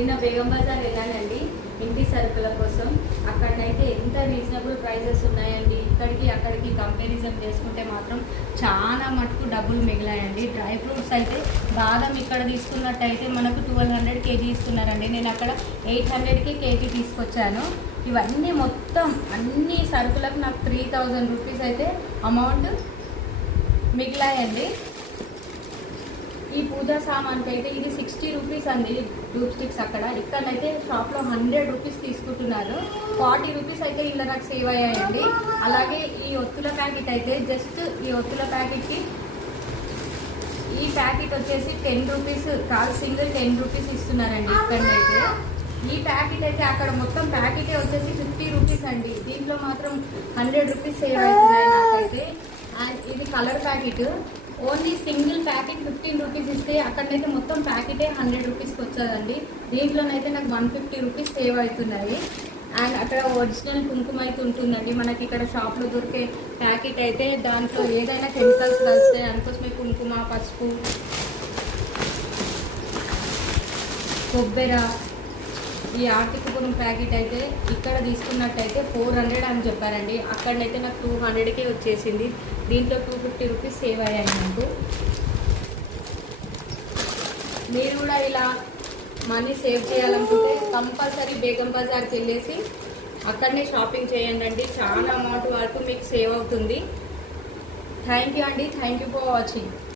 నిన్న బేగం బజార్ వెళ్ళానండి ఇంటి సరుకుల కోసం. అక్కడనైతే ఎంత రీజనబుల్ ప్రైజెస్ ఉన్నాయండి. ఇక్కడికి అక్కడికి కంపారిజన్ చేసుకుంటే మాత్రం చాలా మటుకు డబ్బులు మిగిలాయండి. డ్రై ఫ్రూట్స్ అయితే బాదం ఇక్కడ తీసుకున్నట్టయితే మనకు 1200 కేజీ ఇస్తున్నారండి. నేను అక్కడ 800కి కేజీ తీసుకొచ్చాను. ఇవన్నీ మొత్తం అన్ని సరుకులకు నాకు 3000 రూపీస్ అయితే అమౌంట్ మిగిలాయండి. ఈ పూజా సామాన్కి అయితే ఇది 60 రూపీస్ అండి ధూప్ స్టిక్స్. ఇక్కడైతే షాప్లో 100 రూపీస్ తీసుకుంటున్నారు. 40 రూపీస్ అయితే ఇలా నాకు సేవ్ అయ్యాయండి. అలాగే ఈ ఒత్తుల ప్యాకెట్ అయితే జస్ట్ ఈ ఒత్తుల ప్యాకెట్కి ఈ ప్యాకెట్ వచ్చేసి 10 రూపీస్ కాదు, సింగిల్ 10 రూపీస్ ఇస్తున్నారండి ఇక్కడైతే. ఈ ప్యాకెట్ అయితే అక్కడ మొత్తం ప్యాకెటే వచ్చేసి 50 రూపీస్ అండి. దీంట్లో మాత్రం 100 రూపీస్ సేవ్ అవుతున్నాయి నాకైతే. అండ్ ఇది colour packet, only single packet 15 rupees ఇస్తే అక్కడనైతే మొత్తం ప్యాకెటే 100 రూపీస్కి వచ్చేదండి. దీంట్లోనైతే నాకు 150 రూపీస్ సేవ్ అవుతున్నాయి. అండ్ అక్కడ ఒరిజినల్ కుంకుమ అయితే ఉంటుందండి. మనకి ఇక్కడ షాప్లో దొరికే ప్యాకెట్ అయితే దాంట్లో ఏదైనా కెమికల్స్ కలిస్తే అందుకోసమే కుంకుమ, పసుపు, కొబ్బెర, ఈ ఆర్టికుపురం ప్యాకెట్ అయితే ఇక్కడ తీసుకున్నట్టయితే 400 అని చెప్పారండి. అక్కడనైతే నాకు 200కే వచ్చేసింది. దీంట్లో 250 రూపీస్ సేవ్ అయ్యాయి నాకు. మీరు కూడా ఇలా మనీ సేవ్ చేయాలనుకుంటే కంపల్సరీ బేగం బజార్కి వెళ్ళేసి అక్కడనే షాపింగ్ చేయండి. చాలా అమౌంట్ వరకు మీకు సేవ్ అవుతుంది. థ్యాంక్ యూ అండి. Thank you for watching.